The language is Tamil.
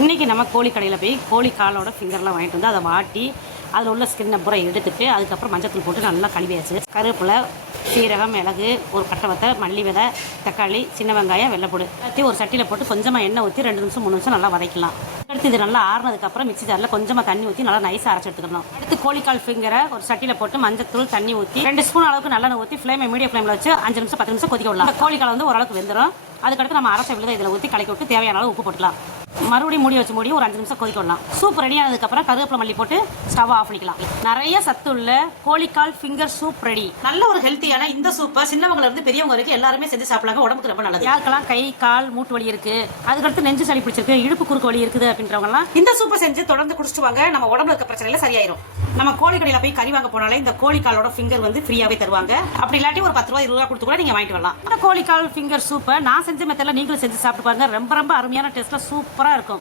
இன்றைக்கி நம்ம கோழி கடையில் போய் கோழி காலோட ஃபிங்கர்லாம் வாங்கிட்டு வந்து அதை வாட்டி அதில் உள்ள ஸ்கின்னை பூரா எடுத்துட்டு அதுக்கப்புறம் மஞ்சத்தூள் போட்டு நல்லா கழுவியாச்சு. கருவேப்பிலை, சீரகம், மிளகு, ஒரு கட்டை வத்தை, மல்லி விதை, தக்காளி, சின்ன வெங்காயம், வெள்ளைப்பூடு எல்லாத்தையும் ஒரு சட்டியில் போட்டு கொஞ்சமாக எண்ணெய் ஊற்றி 2 நிமிஷம் 3 நிமிஷம் நல்லா வதக்கலாம். அடுத்து இது நல்லா ஆறுனதுக்கப்புறம் மிக்ஸி ஜாரில் கொஞ்சமாக தண்ணி ஊற்றி நல்லா நைஸாக அரைச்சி எடுத்துக்கணும். அடுத்து கோழிக்கால் ஃபிங்கரை ஒரு சட்டியில் போட்டு மஞ்சத்தூள், தண்ணி ஊற்றி 2 ஸ்பூன் அளவுக்கு நல்லெண்ணெய் ஊற்றி ஃப்ளேமை மீடியம் ஃப்ளேமில் வச்சு 5 நிமிஷம் 10 நிமிஷம் கொதிக்க விடலாம். கோழிக்கால் வந்து ஓரளவுக்கு வெந்துடும். அதுக்கடுத்து நம்ம அரைச்ச விழுதை இதில் ஊற்றி கலக்கி விட்டு தேவையான அளவு உப்பு போட்டுக்கலாம். மறுபடியும் மூடி வச்சு மூடி ஒரு 5 நிமிஷம் கொதிக்க விடலாம். சூப் ரெடி ஆனதுக்கப்புறம் கருவேப்பிலை, மல்லி போட்டு ஸ்டவ் ஆஃப் பண்ணிக்கலாம். நிறைய சத்து உள்ள கோழிக்கால் ஃபிங்கர் சூப் ரெடி. நல்ல ஒரு ஹெல்த்தியான இந்த சூப்பை சின்னவங்கல இருந்து பெரியவங்க வரைக்கும் எல்லாருமே செஞ்சு சாப்பிடலாம். உடம்புக்கு ரொம்ப நல்லது. யாருக்கெல்லாம் கை, கால், மூட்டு வலி இருக்கு, அதுக்கடுத்து நெஞ்சு சளி பிடிச்சிருக்கு, இடுப்பு குறுக்கு வலி இருக்குது அப்படின்றவங்கலாம் இந்த சூப்பை செஞ்சு தொடர்ந்து குடிச்சிட்டு வாங்க. நம்ம உடம்புல இருக்க பிரச்சனையில சரியாயிரும். நம்ம கோழி கடையில் போய் கறி வாங்க போனாலே இந்த கோழிக்காலோட ஃபிங்கர் வந்து ஃப்ரீயாவே தருவாங்க. அப்படி இல்லாட்டி ஒரு 10 ரூபா 20 ரூபா கொடுத்து கூட நீங்க வாங்கிட்டு வரலாம். இந்த கோழிக்கால் ஃபிங்கர் சூப்பை நான் செஞ்ச மெத்தட்ல நீங்களும் செஞ்சு சாப்பிட்டு பாருங்க. ரொம்ப ரொம்ப அருமையான டேஸ்ட்ல சூப்பரா இருக்கும்.